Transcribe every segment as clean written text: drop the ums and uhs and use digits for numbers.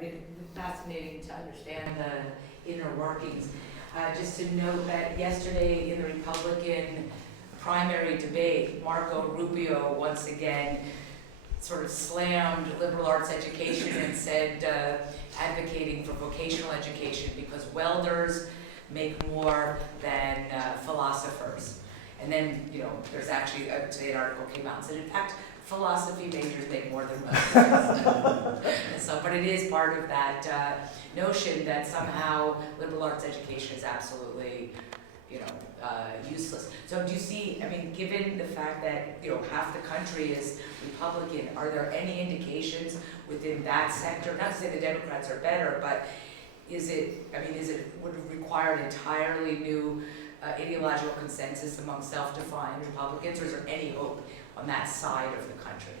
mean, it's fascinating to understand the inner workings. Just to note that yesterday in the Republican primary debate, Marco Rubio once again sort of slammed liberal arts education and said advocating for vocational education because welders make more than philosophers. And then, there's actually, today an article came out and said, in fact, philosophy majors make more than welders. But it is part of that notion that somehow liberal arts education is absolutely, useless. So do you see, given the fact that, half the country is Republican, are there any indications within that sector, not to say the Democrats are better, but would it require an entirely new ideological consensus among self-defined Republicans, or is there any hope on that side of the country?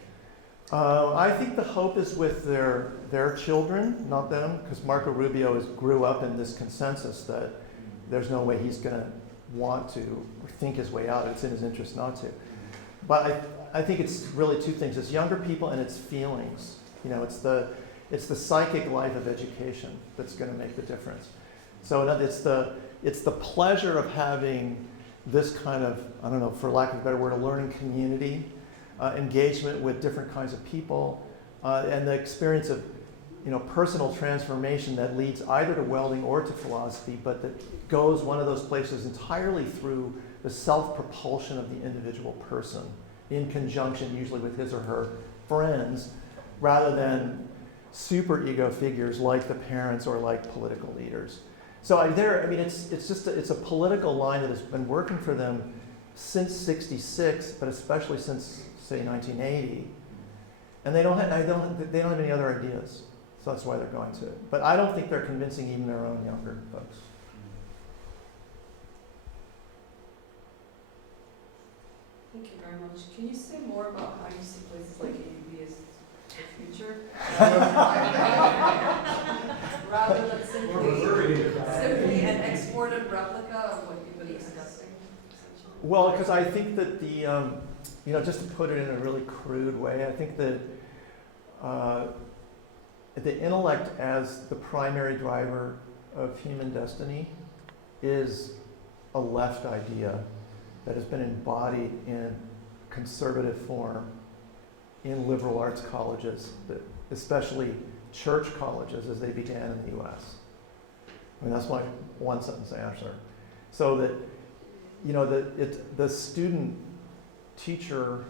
I think the hope is with their children, not them, because Marco Rubio grew up in this consensus that there's no way he's going to want to or think his way out. It's in his interest not to. But I think it's really two things. It's younger people and it's feelings. It's the psychic life of education that's going to make the difference. So it's the pleasure of having this kind of, I don't know, for lack of a better word, a learning community, engagement with different kinds of people, and the experience of personal transformation that leads either to welding or to philosophy, but that goes one of those places entirely through the self-propulsion of the individual person in conjunction usually with his or her friends, rather than super ego figures like the parents or like political leaders. So it's a political line that has been working for them since '66, but especially since, say, 1980. And they don't have any other ideas. So that's why they're going to it. But I don't think they're convincing even their own younger folks. Thank you very much. Can you say more about how you see places like AUB as the future? Rather than simply an exported replica of what you've been discussing? Well, because I think that just to put it in a really crude way, I think that the intellect as the primary driver of human destiny is a left idea that has been embodied in conservative form in liberal arts colleges, especially church colleges as they began in the US. That's my one sentence answer. So that, the student-teacher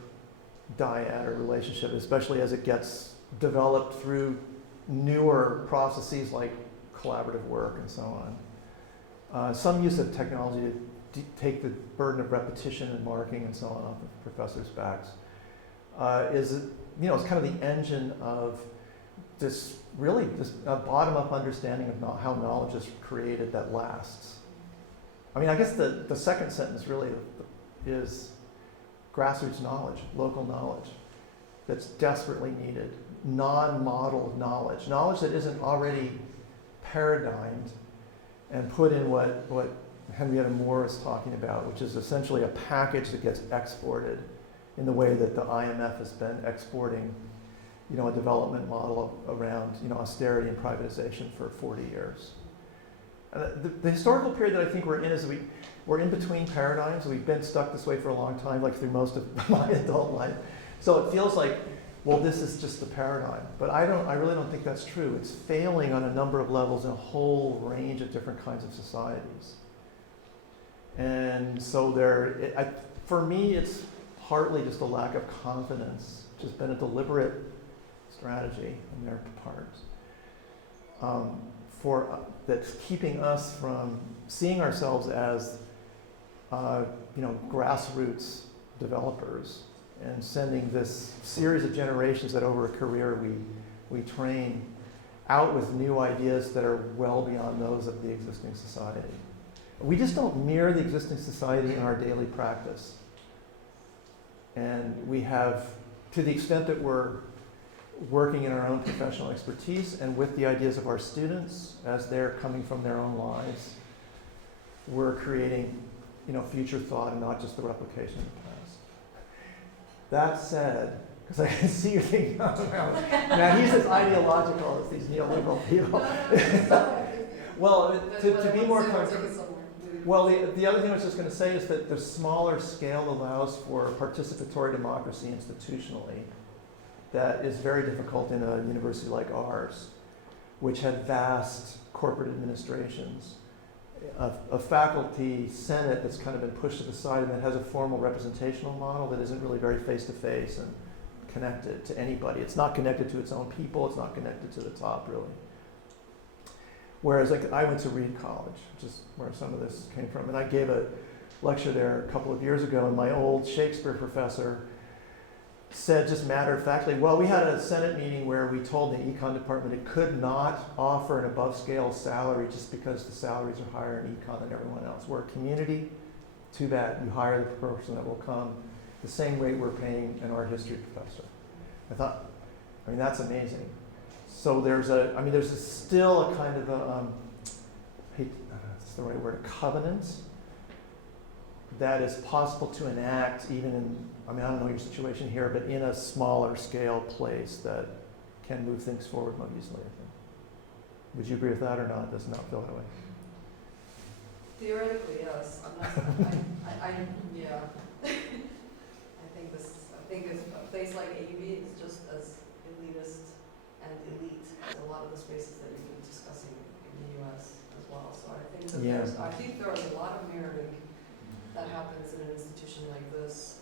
dyad or relationship, especially as it gets developed through newer processes like collaborative work and so on. Some use of technology to take the burden of repetition and marking and so on off of professors' backs it's kind of the engine of this bottom-up understanding of how knowledge is created that lasts. I guess the second sentence really is grassroots knowledge, local knowledge that's desperately needed. Non-model knowledge that isn't already paradigmed and put in what Henrietta Moore is talking about, which is essentially a package that gets exported in the way that the IMF has been exporting, a development model around, austerity and privatization for 40 years. The historical period that I think we're in is we're in between paradigms. We've been stuck this way for a long time, like through most of my adult life. So it feels like, well, this is just the paradigm. But I really don't think that's true. It's failing on a number of levels in a whole range of different kinds of societies. And so for me, it's partly just a lack of confidence, which has been a deliberate strategy on their part, that's keeping us from seeing ourselves as, grassroots developers and sending this series of generations that over a career we train out with new ideas that are well beyond those of the existing society. We just don't mirror the existing society in our daily practice. And we have, to the extent that we're working in our own professional expertise and with the ideas of our students as they're coming from their own lives, we're creating, future thought and not just the replication of the past. That said, Because I can see you thinking, now he's as ideological as these neoliberal people. Well, to be more concrete, well, the other thing I was just going to say is that the smaller scale allows for participatory democracy institutionally that is very difficult in a university like ours, which had vast corporate administrations, a faculty senate that's kind of been pushed to the side and that has a formal representational model that isn't really very face-to-face and connected to anybody. It's not connected to its own people. It's not connected to the top, really. Whereas I went to Reed College, which is where some of this came from, and I gave a lecture there a couple of years ago, and my old Shakespeare professor said just matter-of-factly, well, we had a Senate meeting where we told the econ department it could not offer an above-scale salary just because the salaries are higher in econ than everyone else. We're a community, too bad, you hire the person that will come the same rate we're paying an art history professor. I thought, that's amazing. So there's still a kind of a, that's the right word, a covenant that is possible to enact even in, I don't know your situation here, but in a smaller scale place that can move things forward more easily, I think. Would you agree with that or not? Does it not feel that way? Theoretically, yes. I'm not, yeah. I think a place like AUB is just as elitist and elite as a lot of the spaces that you've been discussing in the U.S. as well. So I think that I think there is a lot of mirroring that happens in an institution like this.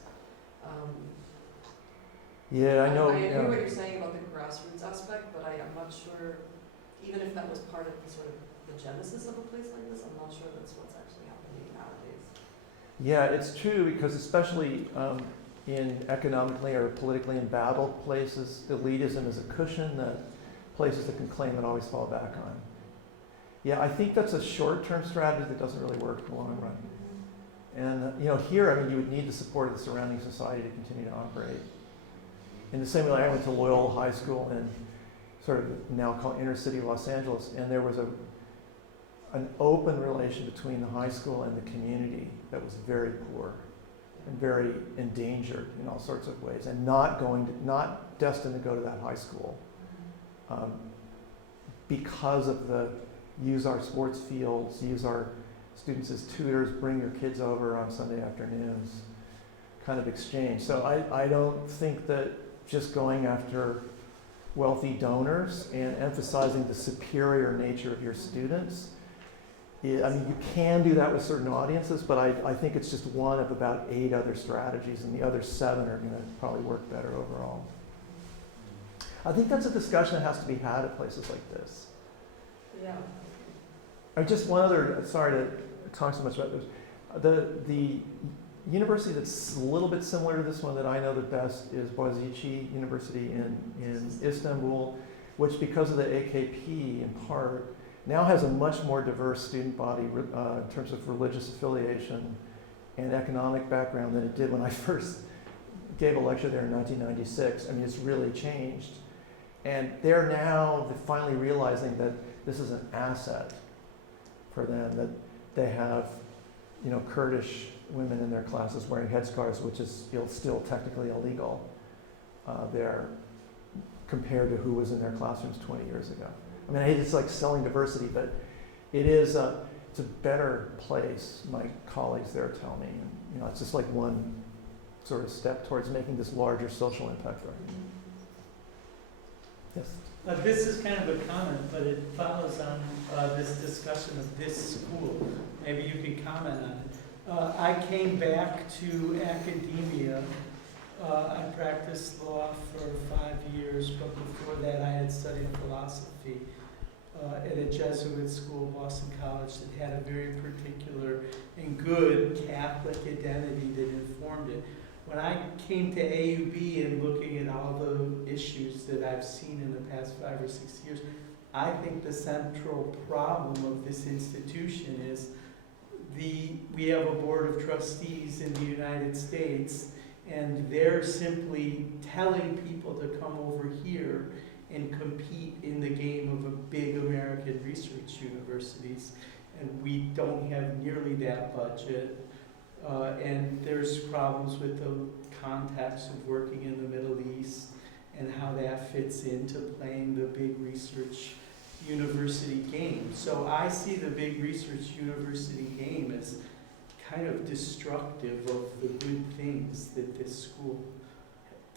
I know. I agree what you're saying about the grassroots aspect, but I'm not sure, even if that was part of the sort of the genesis of a place like this, I'm not sure that's what's actually happening nowadays. Yeah, it's true because especially in economically or politically embattled places, elitism is a cushion that places that can claim it always fall back on. Yeah, I think that's a short-term strategy that doesn't really work in the long run. And here, you would need the support of the surrounding society to continue to operate. In the same way, I went to Loyola High School in sort of now called inner city of Los Angeles, and there was an open relation between the high school and the community that was very poor and very endangered in all sorts of ways, and not destined to go to that high school because of the use our sports fields, use our students as tutors, bring your kids over on Sunday afternoons kind of exchange. So I don't think that just going after wealthy donors and emphasizing the superior nature of your students, you can do that with certain audiences, but I think it's just one of about 8 other strategies, and the other 7 are going to probably work better overall. I think that's a discussion that has to be had at places like this. Yeah. Just one other, sorry to talk so much about this. The university that's a little bit similar to this one that I know the best is Boğaziçi University in Istanbul, which because of the AKP in part, now has a much more diverse student body in terms of religious affiliation and economic background than it did when I first gave a lecture there in 1996. It's really changed. And they're now finally realizing that this is an asset for them, that they have Kurdish women in their classes wearing headscarves, which is still technically illegal there compared to who was in their classrooms 20 years ago. It's like selling diversity, but it's a better place, my colleagues there tell me. And, it's just like one sort of step towards making this larger social impact there. Yes? This is kind of a comment, but it follows on this discussion of this school. Maybe you can comment on it. I came back to academia. I practiced law for 5 years, but before that I had studied philosophy at a Jesuit school, Boston College, that had a very particular and good Catholic identity that informed it. When I came to AUB and looking at all the issues that I've seen in the past 5 or 6 years, I think the central problem of this institution is we have a board of trustees in the United States, and they're simply telling people to come over here and compete in the game of a big American research universities, and we don't have nearly that budget. And there's problems with the context of working in the Middle East and how that fits into playing the big research university game. So I see the big research university game as kind of destructive of the good things that this school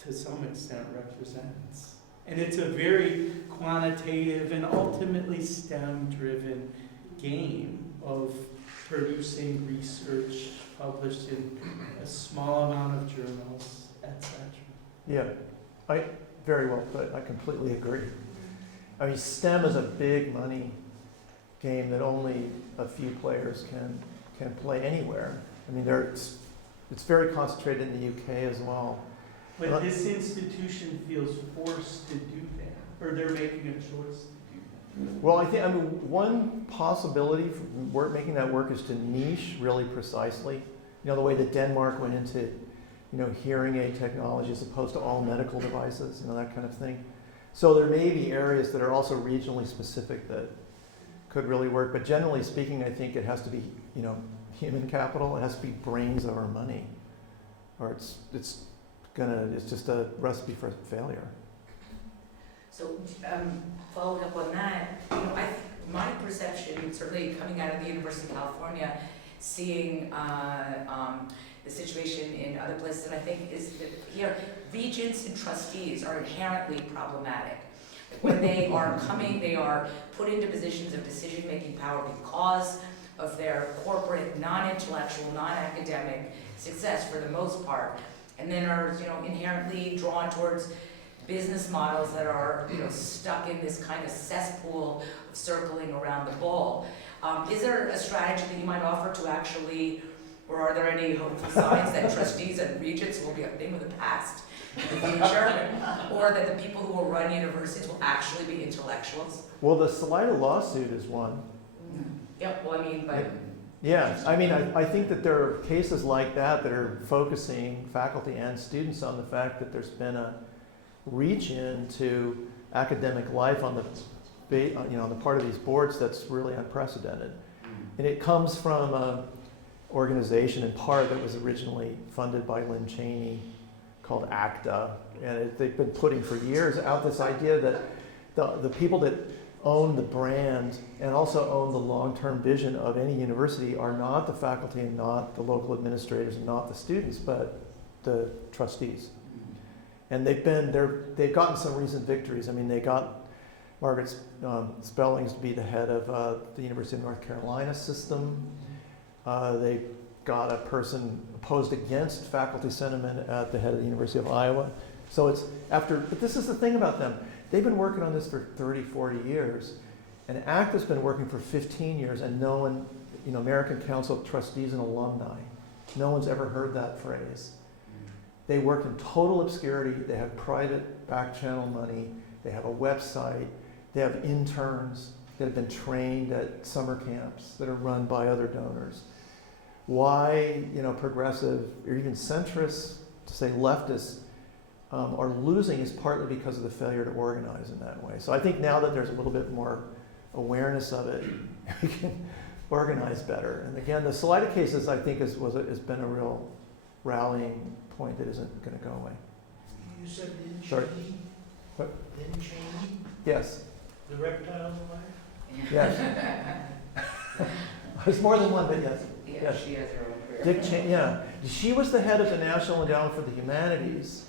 to some extent represents. And it's a very quantitative and ultimately STEM-driven game of producing research published in a small amount of journals, etc. Yeah, very well put. I completely agree. I mean, STEM is a big money game that only a few players can play anywhere. I mean, it's very concentrated in the UK as well. But this institution feels forced to do that, or they're making a choice to do that. Well, I mean, one possibility for making that work is to niche really precisely. You know, the way that Denmark went into, hearing aid technology as opposed to all medical devices, that kind of thing. So there may be areas that are also regionally specific that could really work. But generally speaking, I think it has to be, human capital. It has to be brains over money, or it's just a recipe for failure. So, following up on that, my perception, certainly coming out of the University of California, seeing the situation in other places, and I think is that here, regents and trustees are inherently problematic. When they are put into positions of decision-making power because of their corporate, non-intellectual, non-academic success for the most part, and then are, inherently drawn towards business models that are, stuck in this kind of cesspool of circling around the ball. Is there a strategy that you might offer to actually, or are there any hopeful signs that trustees and regents will be a thing of the past in the future, or that the people who will run universities will actually be intellectuals? Well, the Salida lawsuit is one. Yep, well, but... Yeah, I mean, I think that there are cases like that are focusing faculty and students on the fact that there's been a reach into academic life on the part of these boards that's really unprecedented. And it comes from an organization in part that was originally funded by Lynn Cheney called ACTA. And they've been putting for years out this idea that the people that own the brand and also own the long-term vision of any university are not the faculty and not the local administrators and not the students, but the trustees. And they've gotten some recent victories. I mean, they got Margaret Spellings to be the head of the University of North Carolina system. They got a person opposed against faculty sentiment at the head of the University of Iowa. So but this is the thing about them. They've been working on this for 30, 40 years, and ACTA's been working for 15 years, and no one, American Council of Trustees and Alumni, no one's ever heard that phrase. They work in total obscurity. They have private back channel money. They have a website. They have interns that have been trained at summer camps that are run by other donors. Why, progressive or even centrists, to say leftists, are losing is partly because of the failure to organize in that way. So I think now that there's a little bit more awareness of it, we can organize better. And again, the Salida cases, I think, has been a real rallying point that isn't going to go away. You said Lynn Sorry. Cheney? What? Lynn Cheney? Yes. The reptile wife? Yes. There's more than one, but yes. Yeah, Yes. she has her own career. Dick Cheney, yeah. She was the head of the National Endowment for the Humanities,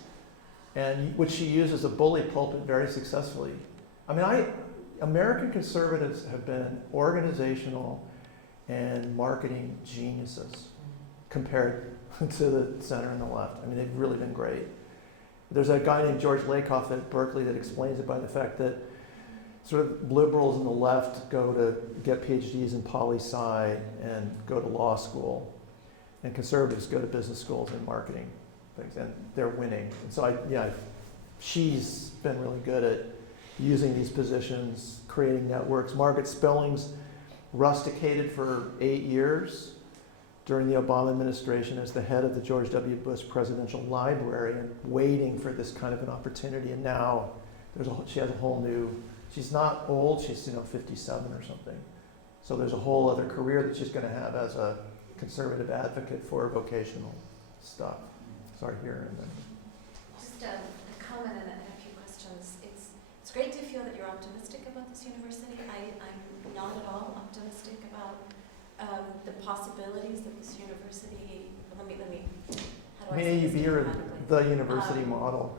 and which she used as a bully pulpit very successfully. I mean, American conservatives have been organizational and marketing geniuses compared to the center and the left. I mean, they've really been great. There's a guy named George Lakoff at Berkeley that explains it by the fact that sort of liberals on the left go to get PhDs in poli-sci and go to law school, and conservatives go to business schools and marketing things, and they're winning. And so she's been really good at using these positions, creating networks. Margaret Spellings rusticated for 8 years during the Obama administration as the head of the George W. Bush Presidential Library and waiting for this kind of an opportunity. And now she has a whole new, she's not old, she's 57 or something. So there's a whole other career that she's going to have as a conservative advocate for vocational stuff. Sorry, here and then. Just a comment and a few questions. It's great to feel that you're optimistic about this university. I'm not at all optimistic about the possibilities that this university. Let me. How do I say this AUB or diplomatically? the university model.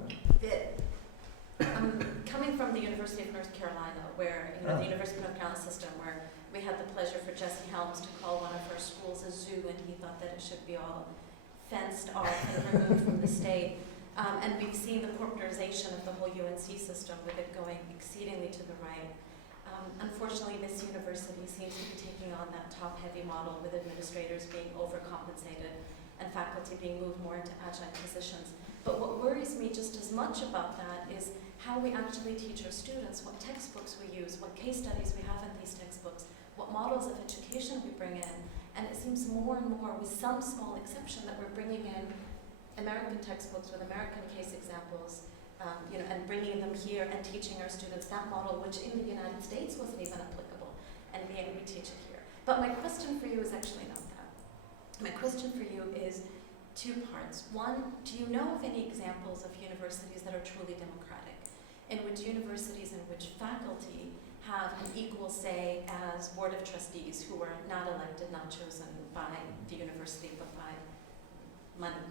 I'm coming from the University of North Carolina, where the University of North Carolina system, where we had the pleasure for Jesse Helms to call one of our schools a zoo, and he thought that it should be all fenced off and removed from the state. And we've seen the corporatization of the whole UNC system, with it going exceedingly to the right. Unfortunately, this university seems to be taking on that top-heavy model, with administrators being overcompensated and faculty being moved more into adjunct positions. But what worries me just as much about that is how we actually teach our students, what textbooks we use, what case studies we have in these textbooks, what models of education we bring in. And it seems more and more, with some small exception, that we're bringing in American textbooks with American case examples, and bringing them here and teaching our students that model, which in the United States wasn't even applicable, and we teach it here. But my question for you is actually not that. My question for you is two parts. One, do you know of any examples of universities that are truly democratic, in which universities in which faculty have an equal say as board of trustees, who are not elected, not chosen by the university, but by money?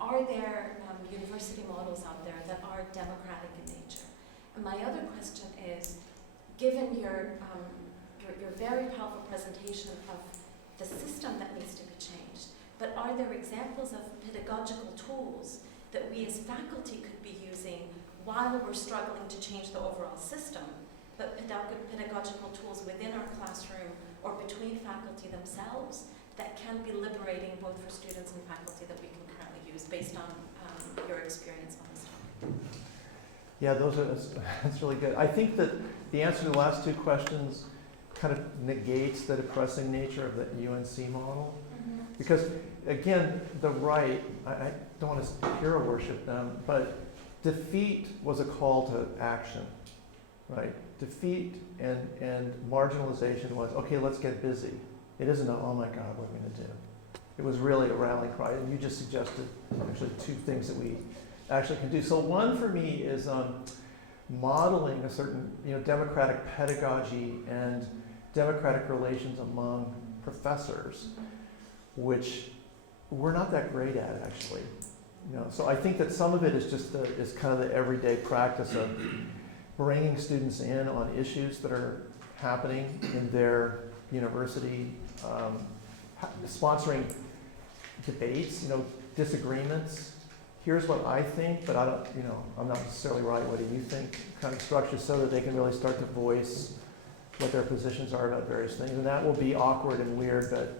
Are there university models out there that are democratic in nature? And my other question is, given your very powerful presentation of the system that needs to be changed, but are there examples of pedagogical tools that we as faculty could be using while we're struggling to change the overall system, but pedagogical tools within our classroom or between faculty themselves that can be liberating both for students and faculty, that we can currently use based on your experience on this topic? Yeah, that's really good. I think that the answer to the last two questions kind of negates the depressing nature of the UNC model. Because again, the right, I don't want to hero worship them, but defeat was a call to action, right? Defeat and marginalization was, okay, let's get busy. It isn't a, oh my God, what are we going to do? It was really a rallying cry, and you just suggested actually two things that we actually can do. So one for me is modeling a certain democratic pedagogy and democratic relations among professors, which we're not that great at actually. So I think that some of it is just is kind of the everyday practice of bringing students in on issues that are happening in their university, sponsoring debates, disagreements. Here's what I think, but I don't, I'm not necessarily right. What do you think? Kind of structure so that they can really start to voice what their positions are about various things, and that will be awkward and weird, but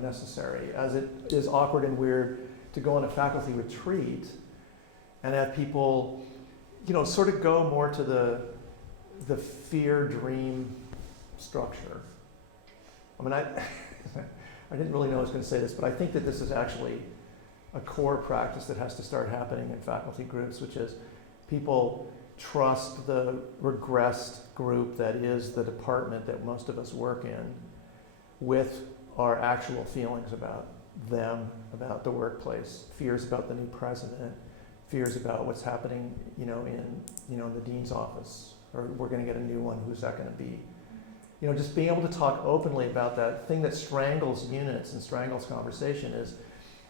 necessary. As it is awkward and weird to go on a faculty retreat and have people, sort of go more to the fear dream structure. I mean, I didn't really know I was going to say this, but I think that this is actually a core practice that has to start happening in faculty groups, which is people trust the regressed group that is the department that most of us work in with our actual feelings about them, about the workplace, fears about the new president, fears about what's happening, in the dean's office, or we're going to get a new one. Who's that going to be? Just being able to talk openly about that thing that strangles units and strangles conversation is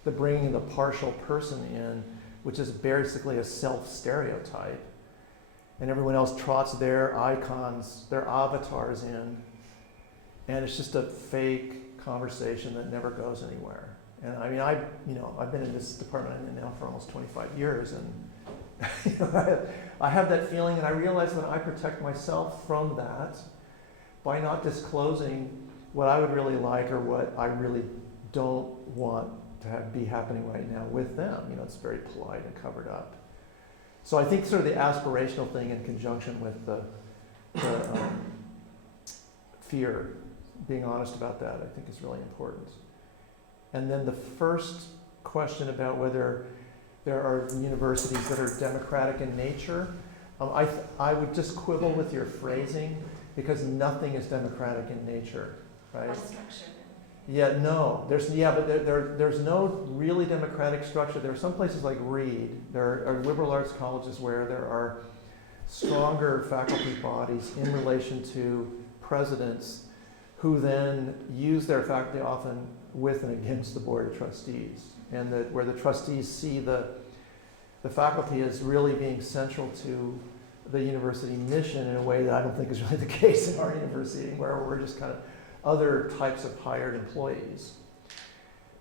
the bringing the partial person in, which is basically a self-stereotype, and everyone else trots their icons, their avatars in, and it's just a fake conversation that never goes anywhere. And I mean, I've been in this department now for almost 25 years, and I have that feeling, and I realize that I protect myself from that by not disclosing what I would really like or what I really don't want to be happening right now with them. It's very polite and covered up. So I think sort of the aspirational thing in conjunction with the fear, being honest about that, I think is really important. And then the first question about whether there are universities that are democratic in nature, I would just quibble with your phrasing, because nothing is democratic in nature, right? Unstructured. Yeah, no, there's no really democratic structure. There are some places like Reed, there are liberal arts colleges where there are stronger faculty bodies in relation to presidents who then use their faculty often with and against the board of trustees. And where the trustees see the faculty as really being central to the university mission in a way that I don't think is really the case in our university, where we're just kind of other types of hired employees.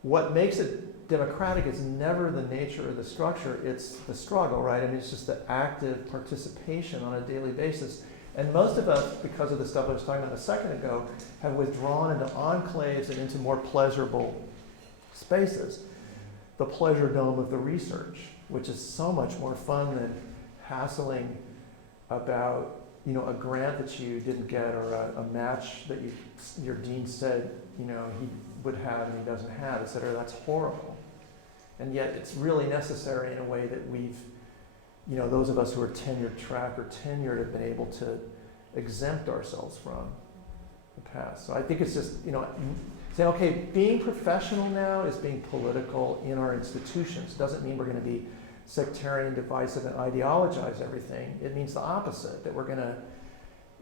What makes it democratic is never the nature of the structure, it's the struggle, right? I mean, it's just the active participation on a daily basis. And most of us, because of the stuff I was talking about a second ago, have withdrawn into enclaves and into more pleasurable spaces. The pleasure dome of the research, which is so much more fun than hassling about, you know, a grant that you didn't get, or a match that your dean said, you know, he would have and he doesn't have, et cetera. That's horrible. And yet it's really necessary in a way that we've, you know, those of us who are tenured track or tenured have been able to exempt ourselves from the past. So I think it's just, you know, saying, okay, being professional now is being political in our institutions. Doesn't mean we're going to be sectarian, divisive, and ideologize everything. It means the opposite, that we're going to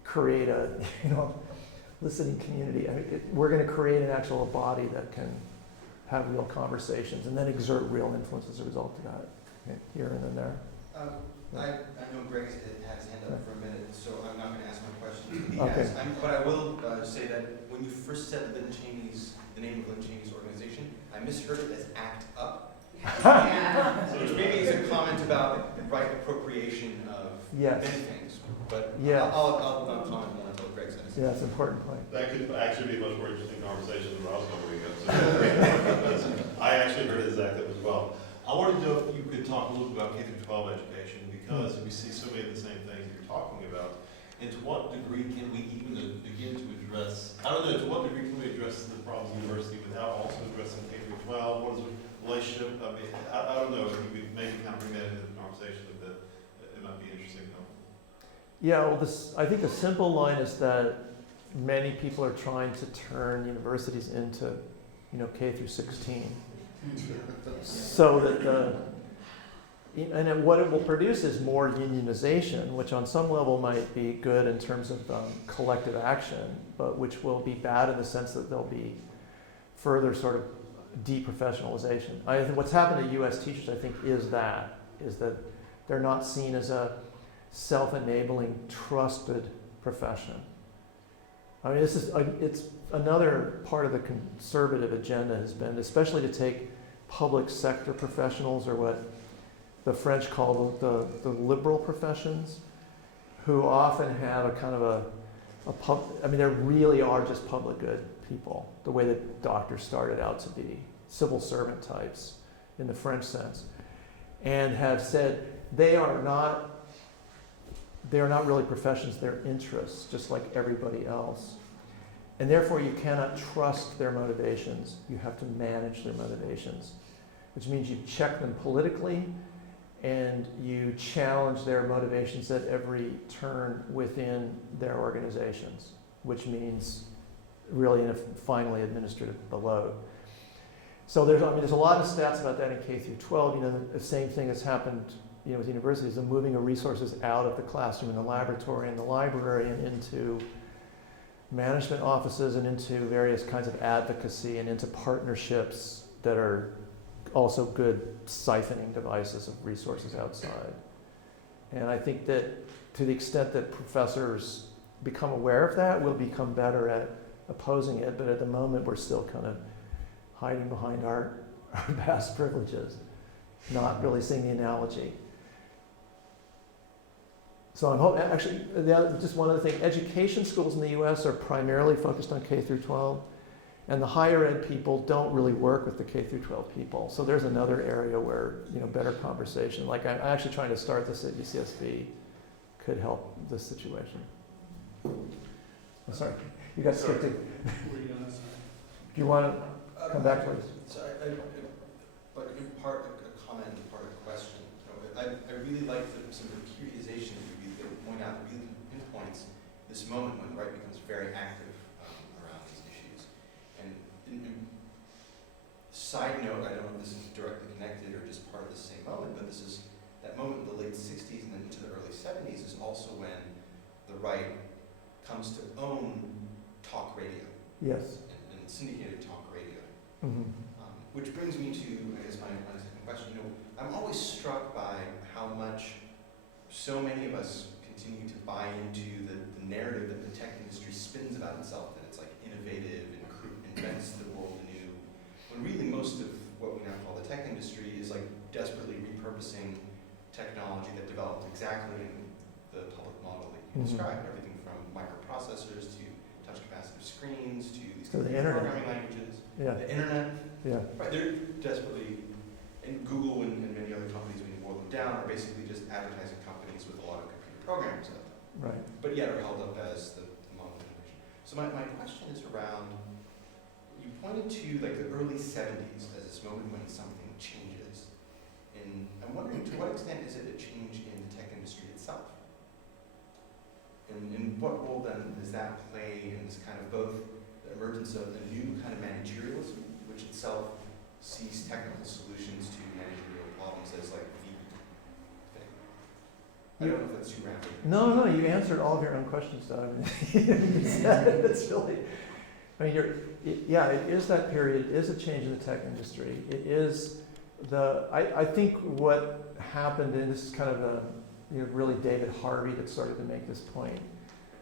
create a, you know, listening community. I mean, we're going to create an actual body that can have real conversations and then exert real influence as a result of that. Okay, here and then there. I know Greg has his hand up for a minute, so I'm not going to ask my question. He Okay. has. But I will say that when you first said the name of Lynn Cheney's organization, I misheard it as ACT UP. Yeah. Which maybe is a comment about right appropriation of Yes. many things. But Yes. I'll not comment more until Greg says. Yeah, it's an important point. That could actually be a much more interesting conversation than Rob's going to be. I actually heard it as active as well. I wanted to know if you could talk a little bit about K-12 education, because we see so many of the same things you're talking about. And to what degree can we even begin to address, I don't know, to what degree can we address the problems of the university without also addressing K-12? What is the relationship? I mean, I don't know, if you could maybe kind of bring that into the conversation a bit, it might be interesting. Yeah, well, I think the simple line is that many people are trying to turn universities into, you know, K through 16. So that what it will produce is more unionization, which on some level might be good in terms of collective action, but which will be bad in the sense that there'll be further sort of deprofessionalization. I think what's happened to U.S. teachers, I think, is that they're not seen as a self-enabling, trusted profession. I mean, it's another part of the conservative agenda has been, especially to take public sector professionals, or what the French call the liberal professions, who often have a kind of I mean, they really are just public good people, the way that doctors started out to be, civil servant types in the French sense, and have said they are not really professions, they're interests, just like everybody else. And therefore you cannot trust their motivations, you have to manage their motivations, which means you check them politically and you challenge their motivations at every turn within their organizations, which means really finally administrative load. So there's a lot of stats about that in K through 12. You know, the same thing has happened, you know, with universities, the moving of resources out of the classroom and the laboratory and the library and into management offices and into various kinds of advocacy and into partnerships that are also good siphoning devices of resources outside. And I think that to the extent that professors become aware of that, we'll become better at opposing it. But at the moment, we're still kind of hiding behind our past privileges, not really seeing the analogy. So I'm hoping, actually, just one other thing, education schools in the US are primarily focused on K through 12, and the higher ed people don't really work with the K through 12 people. So there's another area where, you know, better conversation, like I'm actually trying to start this at UCSB, could help this situation. I'm sorry, you got skipped. Do you want to come back, please? So but in part a comment, part a question. I really like some of the periodization that point out, really pinpoints this moment when the right becomes very active around these issues. And in side note, I don't know if this is directly connected or just part of the same moment, but this is that moment in the late 60s and then into the early 70s is also when the right comes to own talk radio Yes. and syndicated talk radio. Mhm. Which brings me to, I guess, my second question. You know, I'm always struck by how much so many of us continue to buy into the narrative that the tech industry spins about itself, that it's like innovative and invents the world anew, when really most of what we now call the tech industry is like desperately repurposing technology that developed exactly in the public model that you Mhm. described, everything from microprocessors to touch capacitive screens to these To the computer internet. programming languages, Yeah, the internet. yeah. Right, they're desperately, and Google and many other companies, when you boil them down, are basically just advertising companies with a lot of computer programs in them, Right. but yet are held up as the model of innovation. So my question is around, you pointed to like the early 70s as this moment when something changes. And I'm wondering, to what extent is it a change in the tech industry itself? And what role then does that play in this kind of both the emergence of a new kind of managerialism, which itself sees technical solutions to managerial problems as like the thing? I don't know if that's too random. No, you answered all of your own questions, Doug. You said it. It's really, I mean, yeah, it is that period. It is a change in the tech industry. It is I think what happened, and this is kind of really David Harvey that started to make this point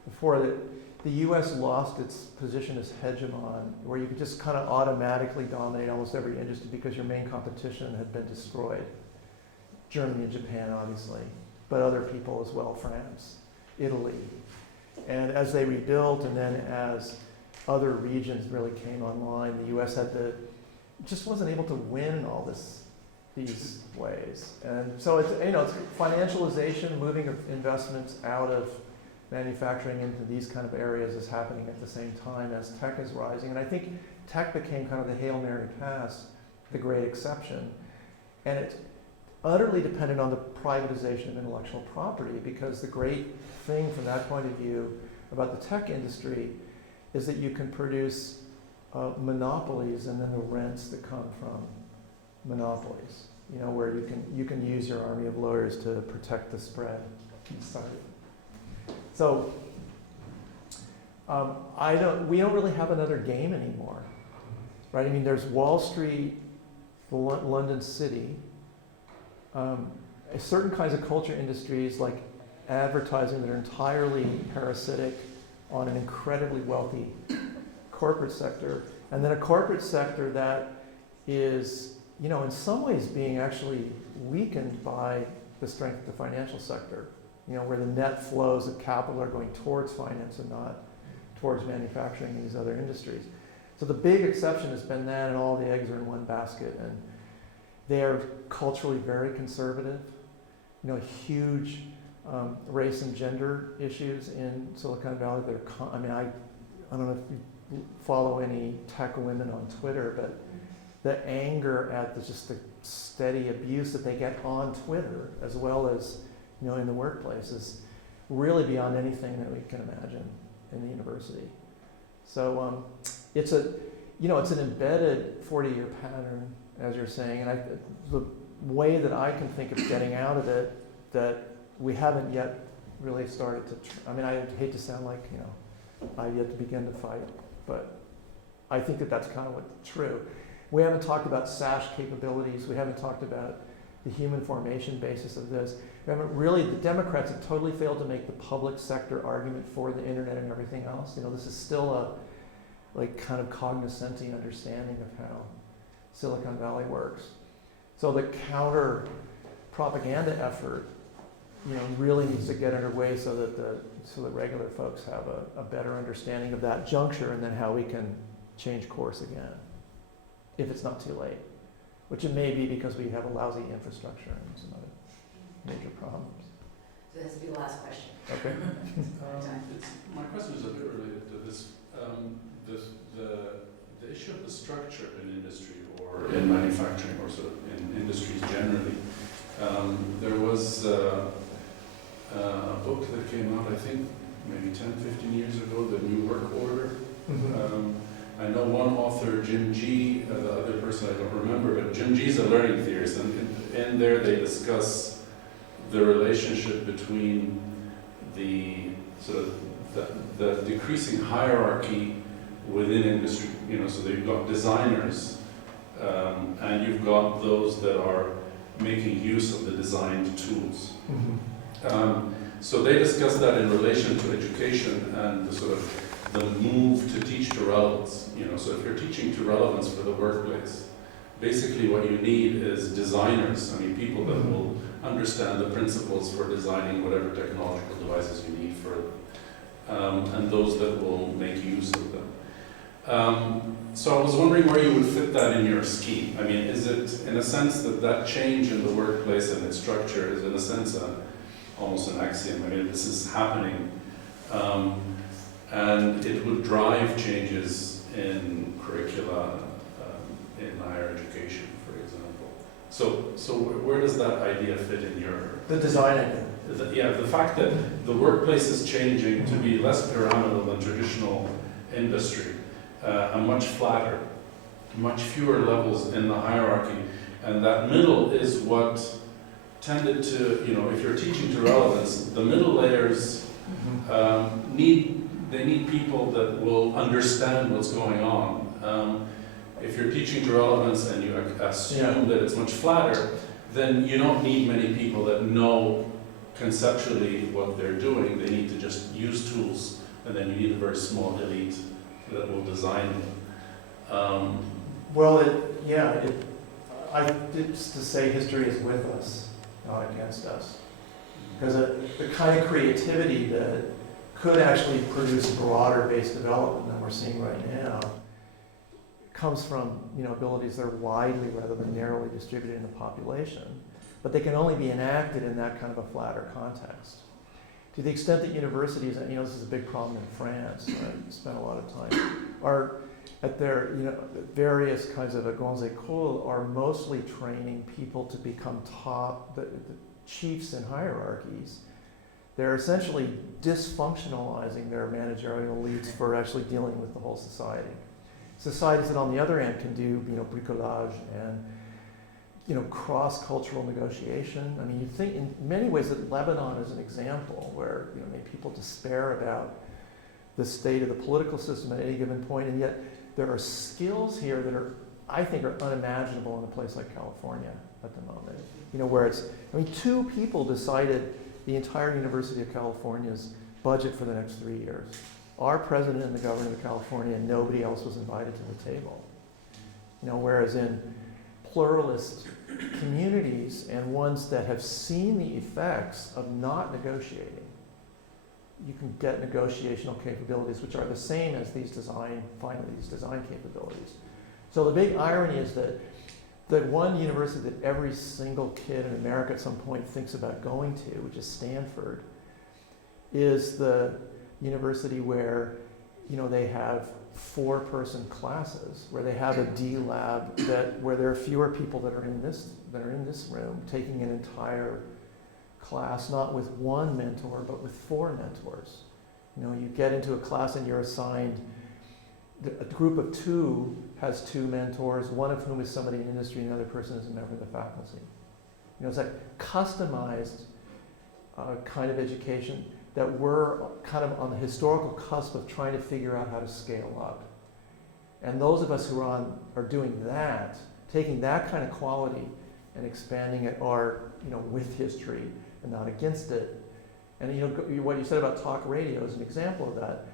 before, that the U.S. lost its position as hegemon, where you could just kind of automatically dominate almost every industry because your main competition had been destroyed. Germany and Japan, obviously, but other people as well, France, Italy. And as they rebuilt, and then as other regions really came online, the U.S. just wasn't able to win all these ways. And so it's financialization, moving of investments out of manufacturing into these kind of areas is happening at the same time as tech is rising. And I think tech became kind of the Hail Mary pass, the great exception. And it's utterly dependent on the privatization of intellectual property, because the great thing from that point of view about the tech industry is that you can produce monopolies and then the rents that come from monopolies, where you can use your army of lawyers to protect the spread. Sorry. So we don't really have another game anymore, right? I mean, there's Wall Street, London City, certain kinds of culture industries like advertising that are entirely parasitic on an incredibly wealthy corporate sector, and then a corporate sector that is, in some ways being actually weakened by the strength of the financial sector, where the net flows of capital are going towards finance and not towards manufacturing and these other industries. So the big exception has been that, and all the eggs are in one basket, and they are culturally very conservative, huge race and gender issues in Silicon Valley. I don't know if you follow any tech women on Twitter, but the anger at just the steady abuse that they get on Twitter, as well as in the workplace, is really beyond anything that we can imagine in the university. So it's an embedded 40-year pattern, as you're saying, and the way that I can think of getting out of it, that we haven't yet really started to. I hate to sound like I've yet to begin to fight, but I think that that's kind of what's true. We haven't talked about SASH capabilities. We haven't talked about the human formation basis of this. We haven't really. The Democrats have totally failed to make the public sector argument for the internet and everything else. This is still a kind of cognoscenti understanding of how Silicon Valley works. So the counter propaganda effort, really needs to get underway so that regular folks have a better understanding of that juncture, and then how we can change course again, if it's not too late, which it may be, because we have a lousy infrastructure and some other major problems. So this will be the last question. Okay. My question is a bit related to this. The issue of the structure in industry or in manufacturing, or sort of in industries generally. There was a book that came out, I think, maybe 10, 15 years ago, The New Work Order. Mm-hmm. I know one author, Jim G, the other person I don't remember, but Jim G's a learning theorist, and in there they discuss the relationship between the sort of the decreasing hierarchy within industry. So you've got designers, and you've got those that are making use of the designed tools. So they discuss that in relation to education and the sort of the move to teach to relevance. So if you're teaching to relevance for the workplace, basically what you need is designers. People that will understand the principles for designing whatever technological devices you need for it, and those that will make use of them. So I was wondering where you would fit that in your scheme. Is it in a sense that change in the workplace and its structure is in a sense almost an axiom? This is happening, and it would drive changes in curricula in higher education, for example. So where does that idea fit in your... The design idea. The fact that the workplace is changing to be less pyramidal than traditional industry, and much flatter, much fewer levels in the hierarchy, and that middle is what tended to, if you're teaching to relevance, the middle layers need people that will understand what's going on. If you're teaching to relevance and you assume that it's much flatter, then you don't need many people that know conceptually what they're doing. They need to just use tools, and then you need a very small elite that will design them. I did to say history is with us, not against us. Because the kind of creativity that could actually produce broader-based development than we're seeing right now comes from abilities that are widely rather than narrowly distributed in the population. But they can only be enacted in that kind of a flatter context. To the extent that universities, and this is a big problem in France, I spent a lot of time, are at their various kinds of grandes écoles are mostly training people to become the chiefs in hierarchies. They're essentially dysfunctionalizing their managerial elites for actually dealing with the whole society. Societies that on the other end can do bricolage and cross-cultural negotiation. You think in many ways that Lebanon is an example where maybe people despair about the state of the political system at any given point, and yet there are skills here that I think are unimaginable in a place like California at the moment. Where it's, two people decided the entire University of California's budget for the next 3 years. Our president and the governor of California, and nobody else was invited to the table. Whereas in pluralist communities and ones that have seen the effects of not negotiating, you can get negotiational capabilities which are the same as these design capabilities. So the big irony is that one university that every single kid in America at some point thinks about going to, which is Stanford, is the university where they have 4-person classes, where they have a D lab where there are fewer people that are in this room taking an entire class, not with one mentor, but with 4 mentors. You get into a class and you're assigned, a group of 2 has 2 mentors, one of whom is somebody in industry and the other person is a member of the faculty. It's like customized kind of education that we're kind of on the historical cusp of trying to figure out how to scale up. And those of us who are doing that, taking that kind of quality and expanding it are, with history and not against it. And what you said about talk radio is an example of that.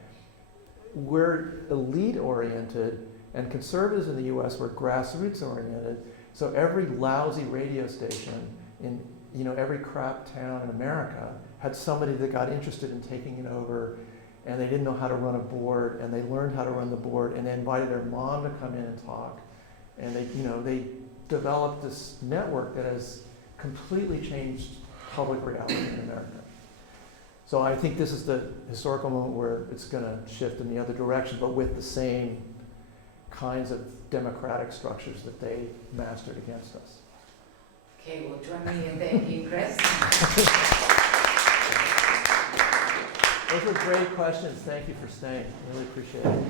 We're elite-oriented, and conservatives in the US were grassroots-oriented, so every lousy radio station in every crap town in America had somebody that got interested in taking it over, and they didn't know how to run a board, and they learned how to run the board, and they invited their mom to come in and talk, and they developed this network that has completely changed public reality in America. So I think this is the historical moment where it's going to shift in the other direction, but with the same kinds of democratic structures that they mastered against us. Okay, well, join me in thanking Chris. Those were great questions. Thank you for staying. Really appreciate it.